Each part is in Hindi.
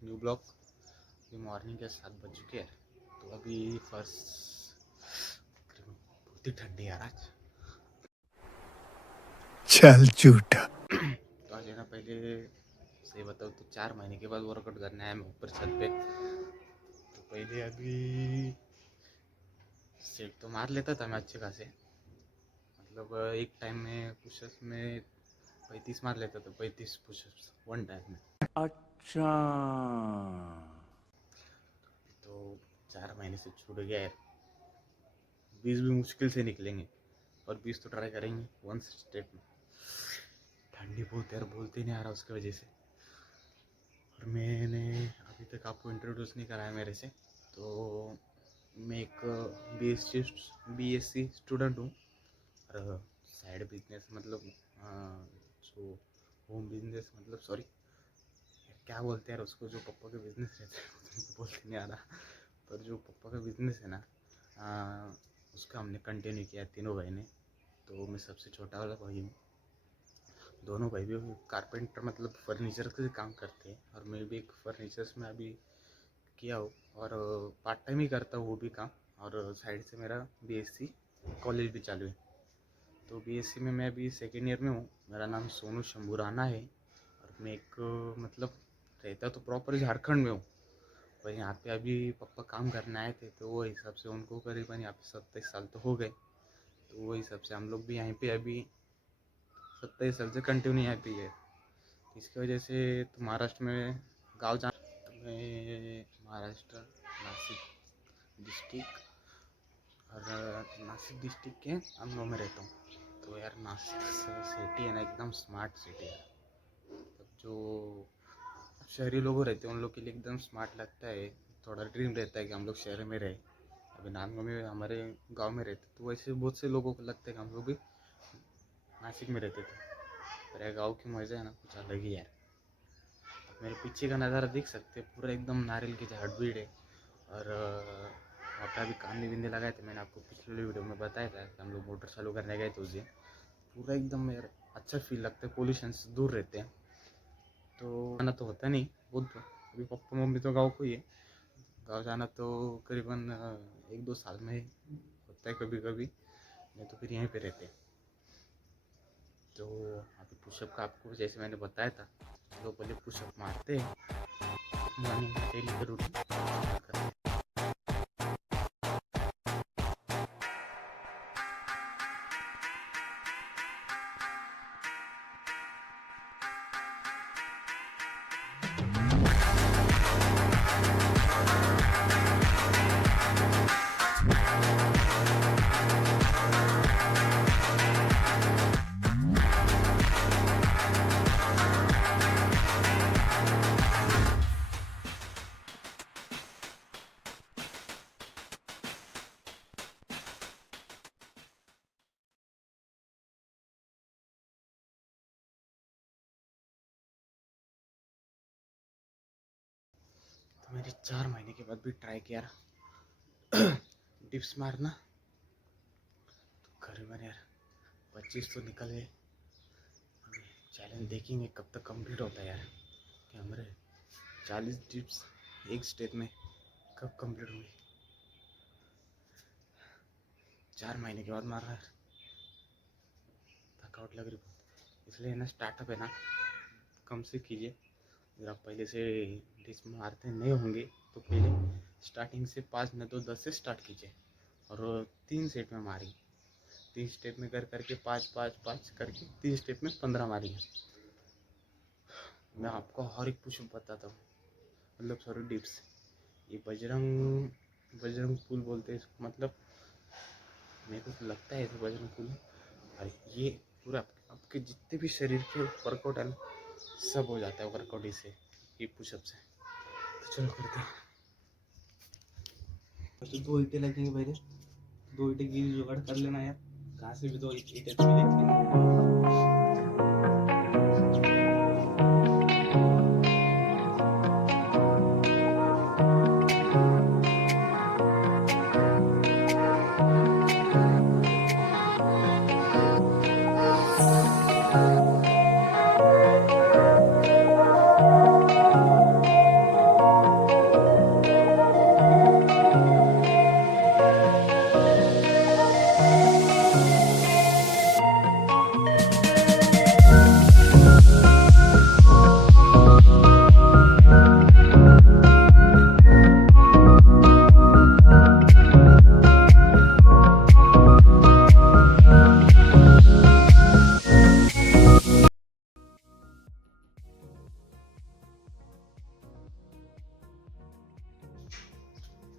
New block. अभी मॉर्निंग के 7 बज चुके हैं। तो अभी बहुत ही ठंडी है आज। चल झूठा। तो आज है ना, पहले सही बताऊँ तो 4 महीने के बाद वर्कआउट करना है मैं ऊपर छत पे। तो पहले अभी सेट तो मार लेता था मैं अच्छे खासे, मतलब एक टाइम में पुशअप्स में 35 मार लेता था, 35 पुशअप्स वन टाइम में। अच्छा। तो 4 महीने से छूट गया है। 20 भी मुश्किल से निकलेंगे, और 20 तो ट्राई करेंगे वन स्टेप में। ठंडी बहुत यार, बोलते नहीं आ रहा उसकी वजह से। और मैंने अभी तक आपको इंट्रोड्यूस नहीं कराया मेरे से। तो मैं एक बीएससी स्टूडेंट हूँ। और साइड बिजनेस मतलब जो होम बिजनेस, मतलब सॉरी क्या बोलते हैं यार उसको, जो पापा का बिजनेस रहता है उनको बोलते नहीं आ रहा। पर जो पापा का बिजनेस है ना, उसका हमने कंटिन्यू किया तीनों भाई ने। तो मैं सबसे छोटा वाला भाई हूँ। दोनों भाई भी कारपेंटर मतलब फर्नीचर का काम करते हैं, और मैं भी एक फर्नीचर्स में अभी किया हूँ, और पार्ट टाइम ही करता हूँ वो भी काम। और साइड से मेरा बीएससी कॉलेज भी चालू है। तो बीएससी में मैं अभी सेकेंड ईयर में हूँ। मेरा नाम सोनू शंभू राणा है। और मैं एक मतलब रहता तो प्रॉपर झारखंड में हूँ, पर यहाँ पे अभी पापा काम करने आए थे, तो वो हिसाब से उनको करीबन यहाँ पे 27 साल तो हो गए। तो वो हिसाब से हम लोग भी यहाँ पे अभी 27 साल से कंटिन्यू यहाँ पे है। इसकी वजह से तो महाराष्ट्र में गाँव जा, तो मैं महाराष्ट्र नासिक डिस्ट्रिक्ट, और नासिक डिस्ट्रिक्ट के अमनो में रहता हूँ। तो यार नासिक सिटी है ना, एकदम स्मार्ट सिटी है। मतलब जो शहरी लोग रहते हैं उन लोग के लिए एकदम स्मार्ट लगता है। थोड़ा ड्रीम रहता है कि हम लोग शहर में रहे। अभी नांदगांव में हमारे गांव में रहते, तो वैसे बहुत से लोगों को लगता है कि हम लोग भी नासिक में रहते थे। पर यार गाँव की मज़ा है ना, कुछ अलग ही है। मेरे पीछे का नज़ारा देख सकते हैं, पूरा एकदम नारियल की झाड़ भीड़ है। और वहाँ पे अभी कांदे बिंदे लगाए थे, मैंने आपको पिछले वीडियो में बताया था कि हम लोग मोटर चालू करने गए थे उस दिन। पूरा एकदम यार अच्छा फील लगता है, पोल्यूशन से दूर रहते हैं। तो जाना तो होता नहीं बहुत, अभी पापा मम्मी तो गाँव को ही है। गाँव जाना तो करीबन 1-2 साल में होता है कभी कभी, नहीं तो फिर यहीं पे रहते हैं। तो अभी पुशअप का आपको जैसे मैंने बताया था, लोग पहले पुशअप मारते हैं, मॉर्निंग डेली का रूटीन। तो मैंने 4 महीने के बाद भी ट्राई किया डिप्स मारना। तो करीबन यार 25 तो निकल गए। चैलेंज देखेंगे कब तक कंप्लीट होता है यार, कि हमारे 40 डिप्स एक स्टेप में कब कंप्लीट होंगे। 4 महीने के बाद मार रहा है, थकावट लग रही बहुत। इसलिए ना स्टार्टअप है ना, कम से कीजिए। अगर आप पहले से डिप्स मारते नहीं होंगे तो पहले स्टार्टिंग से 5 नहीं तो 10 से स्टार्ट कीजिए, और 3 सेट में मारिए। 3 स्टेप में कर करके 5-5-5 करके 3 स्टेप में 15 मारिए। मैं आपको हर एक पुशअप बताता हूँ, मतलब सॉरी डिप्स। ये बजरंग पुल बोलते हैं इसको, मतलब मेरे को तो लगता है ऐसे बजरंग पुल। और ये पूरा आपके जितने भी शरीर के वर्कआउट है ना, सब हो जाता है वर्कआउट इससे, ये पुशअप से। तो चलो करते हैं। तो 2 ईंटें लगेंगे पहले, 2 ईंटें की जुगाड़ कर लेना यार, कहाँ से भी 2 ईंटें तो मिलेगी।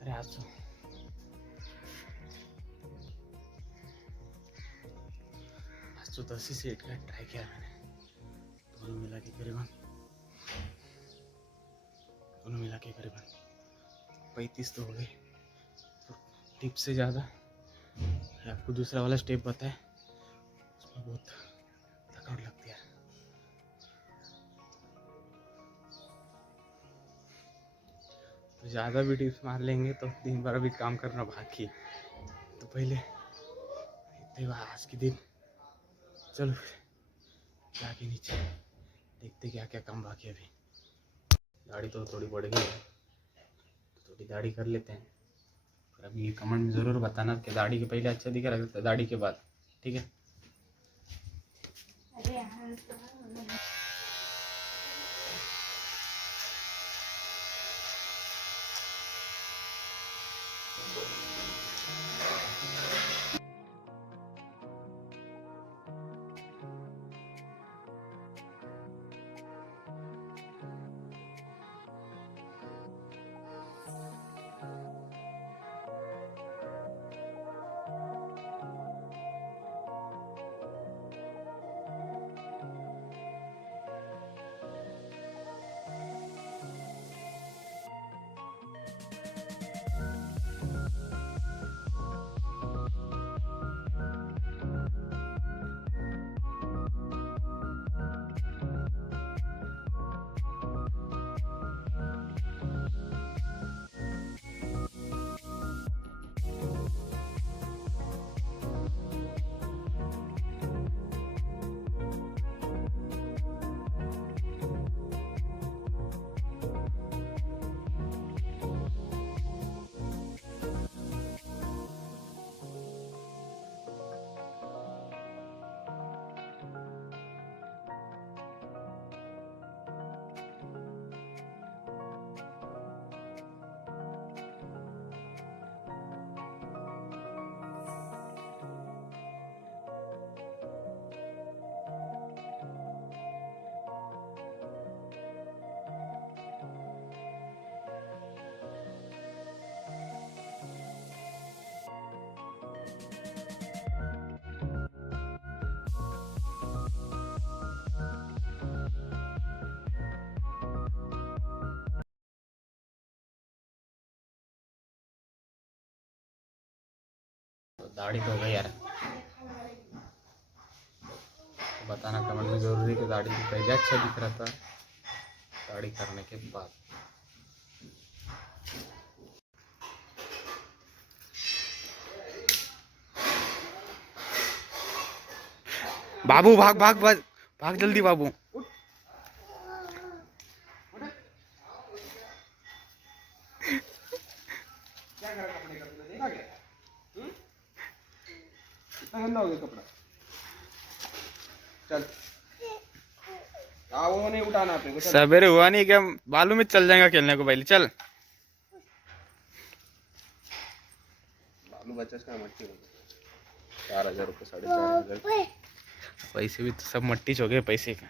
अरे आज तो 10 ही सेट का ट्राई किया मैंने, दोनों मिला के करीबन 35 तो हो गए। तो टिप से ज़्यादा आपको दूसरा वाला स्टेप बताए, उसमें बहुत थकावट लगती है। तो ज़्यादा भी टिप्स मार लेंगे तो दिन भर भी काम करना बाकी। तो पहले इतने आज के दिन चलो जाके नीचे देखते क्या क्या काम बाकी है। अभी दाढ़ी तो थोड़ी बढ़ गई है, तो थोड़ी दाढ़ी कर लेते हैं। फिर अभी ये कमेंट में ज़रूर बताना कि दाढ़ी के पहले अच्छा दिख रहा है, दाढ़ी के बाद, ठीक है। तो दाढ़ी तो हो गई यार, तो बताना कमेंट में ज़रूरी कि दाढ़ी से पहले अच्छा दिख रहा था, दाढ़ी करने के बाद। बाबू भाग भाग भाग भाग जल्दी बाबू। क्या करा कपड़े का, तुमने देखा क्या? कितना गंदा हो गया कपड़ा। चल वो नहीं उठाना अपने को। सवेरे हुआ नहीं क्या, बालू में चल जाएगा खेलने को पहले चल। बालू बच्चा का मट्टी हो गया, 4,000 रुपये 4,500 पैसे भी तो सब मट्टी हो गए पैसे का।